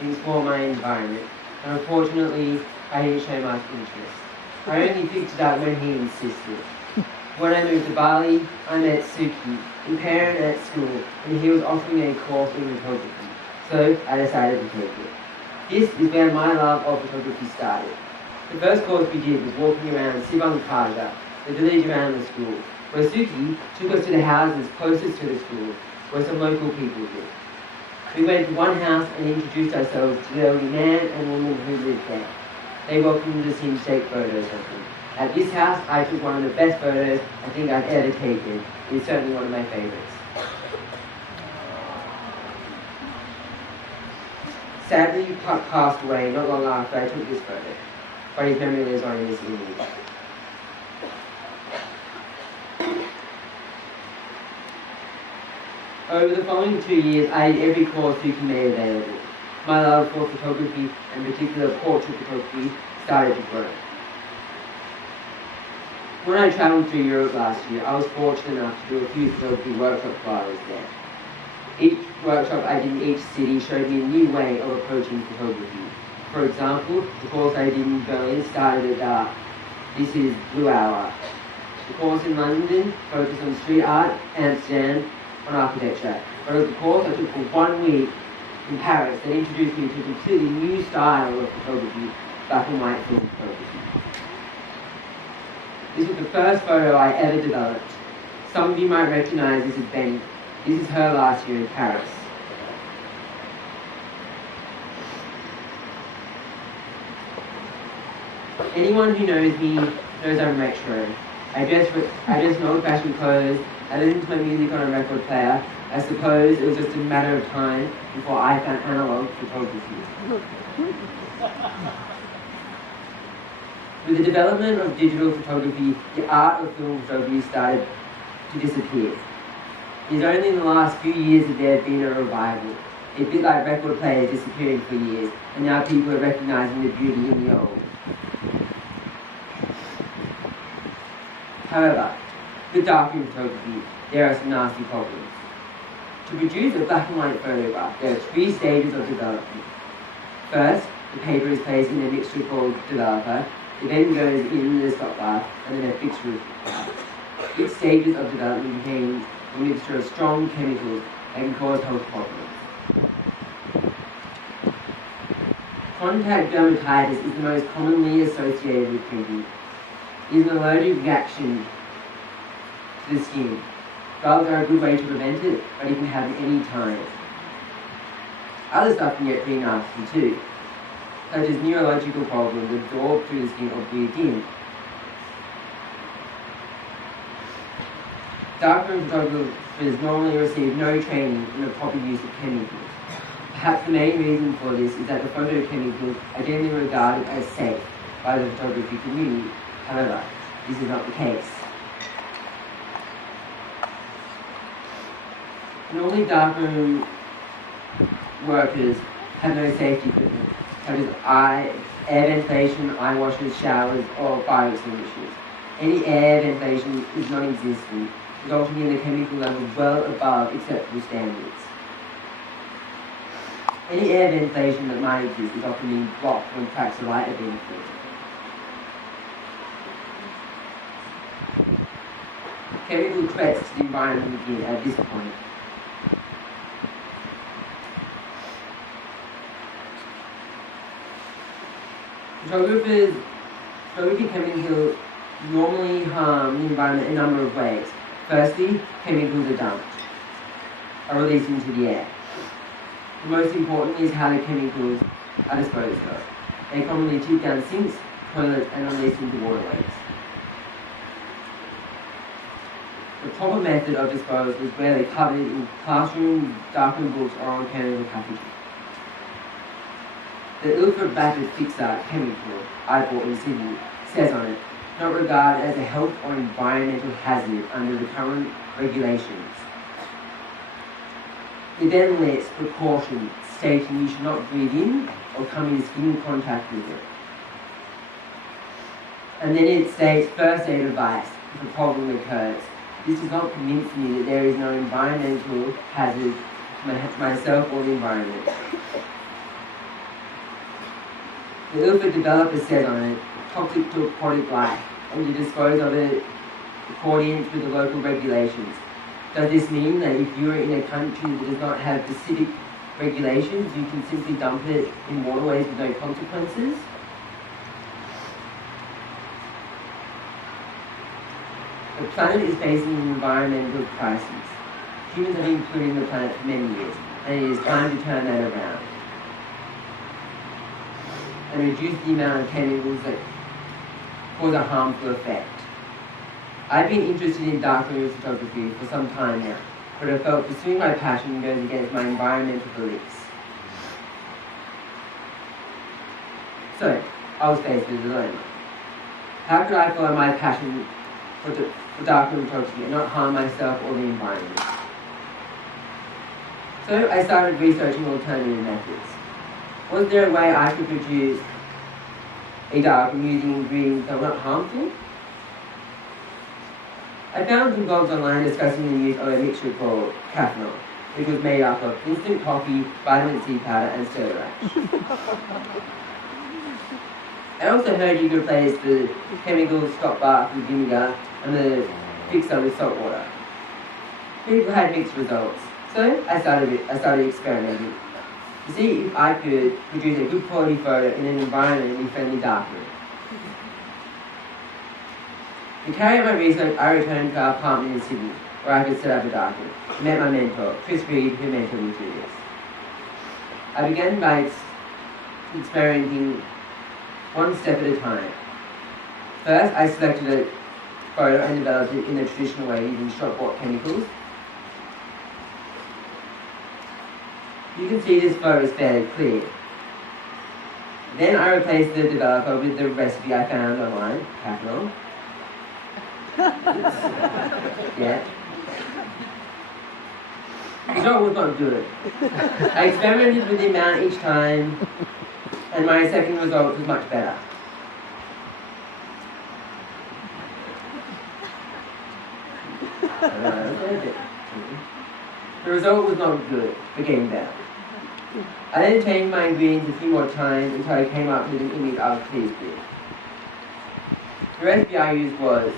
and explore my environment, and unfortunately, I didn't show much interest. I only picked it up when he insisted. When I moved to Bali, I met Suki, a parent at school, and he was offering a course in photography, so I decided to take it. This is where my love of photography started. The first course we did was walking around Sibangkaja, the village around the school, where Suki took us to the houses closest to the school, where some local people lived. We went to one house and introduced ourselves to the elderly man and woman who lived there. They welcomed us in to take photos of them. At this house, I took one of the best photos I think I've ever taken. It is certainly one of my favourites. Sadly, Puck passed away not long after I took this photo, but his memory lives on in this image. Over the following 2 years, I did every course Suki made available. My love for photography, and in particular portrait photography, started to grow. When I travelled through Europe last year, I was fortunate enough to do a few photography workshops while I was there. Each workshop I did in each city showed me a new way of approaching photography. For example, the course I did in Berlin started at dark. This is Blue Hour. The course in London focused on street art, Amsterdam, on architecture. Whereas the course I took for 1 week in Paris that introduced me to a completely new style of photography, black and white film photography. This was the first photo I ever developed. Some of you might recognise this as Benny. This is her last year in Paris. Anyone who knows me knows I'm retro. I dress in old-fashioned clothes. I listen to my music on a record player. I suppose it was just a matter of time before I found analog photography. With the development of digital photography, the art of film photography started to disappear. It is only in the last few years that there have been a revival. A bit like record players disappearing for years, and now people are recognising the beauty in the old. However, with darkroom photography, there are some nasty problems. To produce a black and white photograph, there are 3 stages of development. First, the paper is placed in a mixture called developer. It then goes in the stop bath and then a fixed roof bath. Each stages of development contains a mixture of strong chemicals that can cause health problems. Contact dermatitis is the most commonly associated with printing. It is an allergic reaction to the skin. Drugs are a good way to prevent it, but it can happen any time. Other stuff can get pretty nasty too, such as neurological problems absorbed through the skin or breathed in. Darkroom photographers normally receive no training in the proper use of chemicals. Perhaps the main reason for this is that the photochemicals are generally regarded as safe by the photography community. However, this is not the case. Normally darkroom workers have no safety equipment, such as air ventilation, eye washers, showers, or fire extinguishers. Any air ventilation is non-existent, resulting in a chemical level well above acceptable standards. Any air ventilation that might exist is often being blocked when cracks of light are being filtered. Chemical threats to the environment begin at this point. Photography chemicals normally harm the environment in a number of ways. Firstly, chemicals are released into the air. The most important is how the chemicals are disposed of. They commonly tip down sinks, toilets, and released into waterways. The proper method of disposal is rarely covered in classroom, darkroom books, or on chemical packaging. The ultraviolet fixer chemical I bought in Sydney says on it, not regarded as a health or environmental hazard under the current regulations. It then lists precautions stating you should not breathe in or come in skin contact with it. And then it states first aid advice if a problem occurs. This does not convince me that there is no environmental hazard to myself or the environment. The illicit developer says on it, toxic to aquatic life, and to dispose of it according to the local regulations. Does this mean that if you're in a country that does not have specific regulations, you can simply dump it in waterways with no consequences? The planet is facing an environmental crisis. Humans have been polluting the planet for many years, and it is time to turn that around and reduce the amount of chemicals that cause a harmful effect. I've been interested in darkroom photography for some time now, but I felt pursuing my passion goes against my environmental beliefs. So, I was faced with a dilemma. How could I follow my passion for darkroom photography and not harm myself or the environment? So I started researching alternative methods. Was there a way I could produce a darkroom using ingredients that were not harmful? I found some blogs online discussing the use of a mixture called caffeinol, which was made up of instant coffee, vitamin C powder, and soda ash. I also heard you could replace the chemical stop bath with vinegar and the fixer with salt water. People had mixed results, so I started experimenting to see if I could produce a good quality photo in an environmentally friendly darkroom. To carry out my research, I returned to our apartment in Sydney, where I could set up a darkroom. I met my mentor, Chris Reed, who mentored me through this. I began by experimenting one step at a time. First, I selected a photo and developed it in the traditional way using shop-bought chemicals. You can see this photo is fairly clear. Then I replaced the developer with the recipe I found online, caffeinol. Yeah. The result was not good. I experimented with the amount each time, and my second result was much better. The result was not good, but getting better. I then changed my ingredients a few more times until I came up with an image I was pleased with. The recipe I used was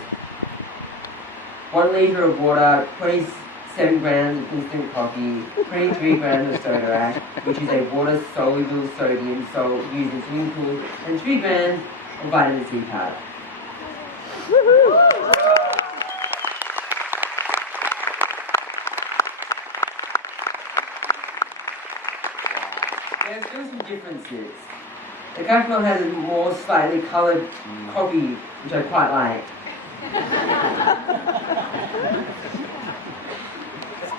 1 litre of water, 27 grams of instant coffee, 23 grams of soda ash, which is a water-soluble sodium salt used in swimming pools, and 3 grams of vitamin C powder. There are still some differences. The caffeinol has a more slightly coloured coffee, which I quite like.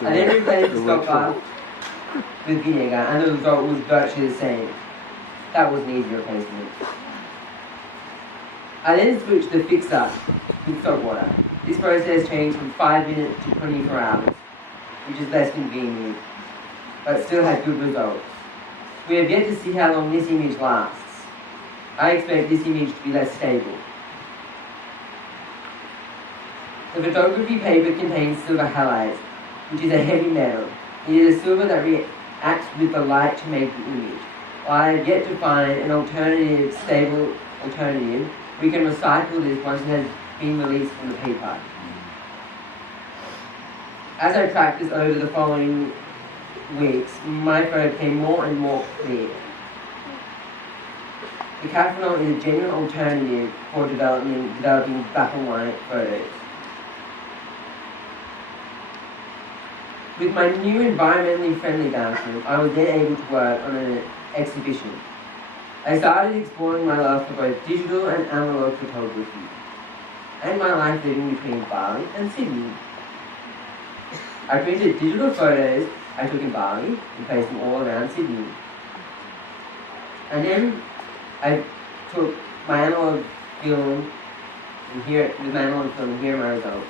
I then replaced the stock bath with vinegar, and the result was virtually the same. That was an easy replacement. I then switched the fixer with salt water. This process changed from 5 minutes to 24 hours, which is less convenient, but still had good results. We have yet to see how long this image lasts. I expect this image to be less stable. The photography paper contains silver halides, which is a heavy metal. It is a silver that reacts with the light to make the image. While I have yet to find an alternative, stable alternative, we can recycle this once it has been released from the paper. As I practiced over the following weeks, my photo became more and more clear. The caffeinol is a genuine alternative for developing black and white photos. With my new environmentally friendly darkroom, I was then able to work on an exhibition. I started exploring my love for both digital and analog photography, and my life living between Bali and Sydney. I printed digital photos I took in Bali and placed them all around Sydney. And then I took my analog film and here are my results.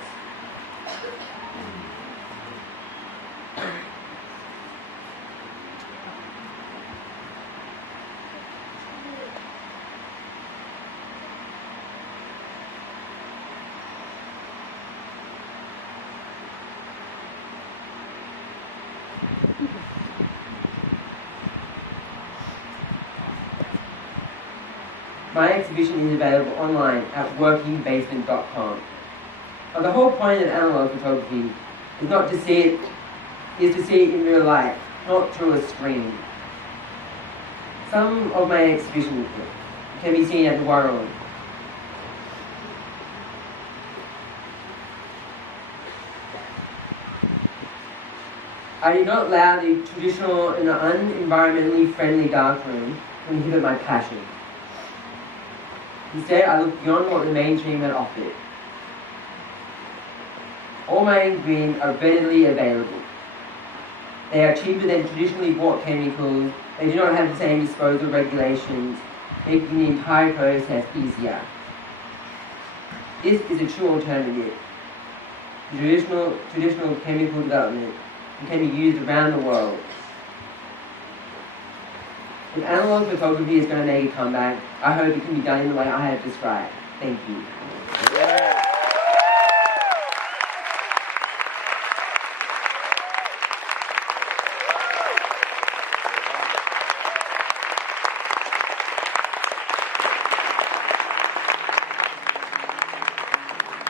My exhibition is available online at workingbasement.com. Now, the whole point of analog photography is not to see it, is to see it in real life, not through a screen. Some of my exhibitions can be seen at the Warren. I did not allow the traditional and unenvironmentally friendly darkroom to inhibit my passion. Instead, I looked beyond what the mainstream had offered. All my ingredients are readily available. They are cheaper than traditionally bought chemicals. They do not have the same disposal regulations, making the entire process easier. This is a true alternative to traditional chemical development and can be used around the world. If analog photography is going to make a comeback, I hope it can be done in the way I have described. Thank you.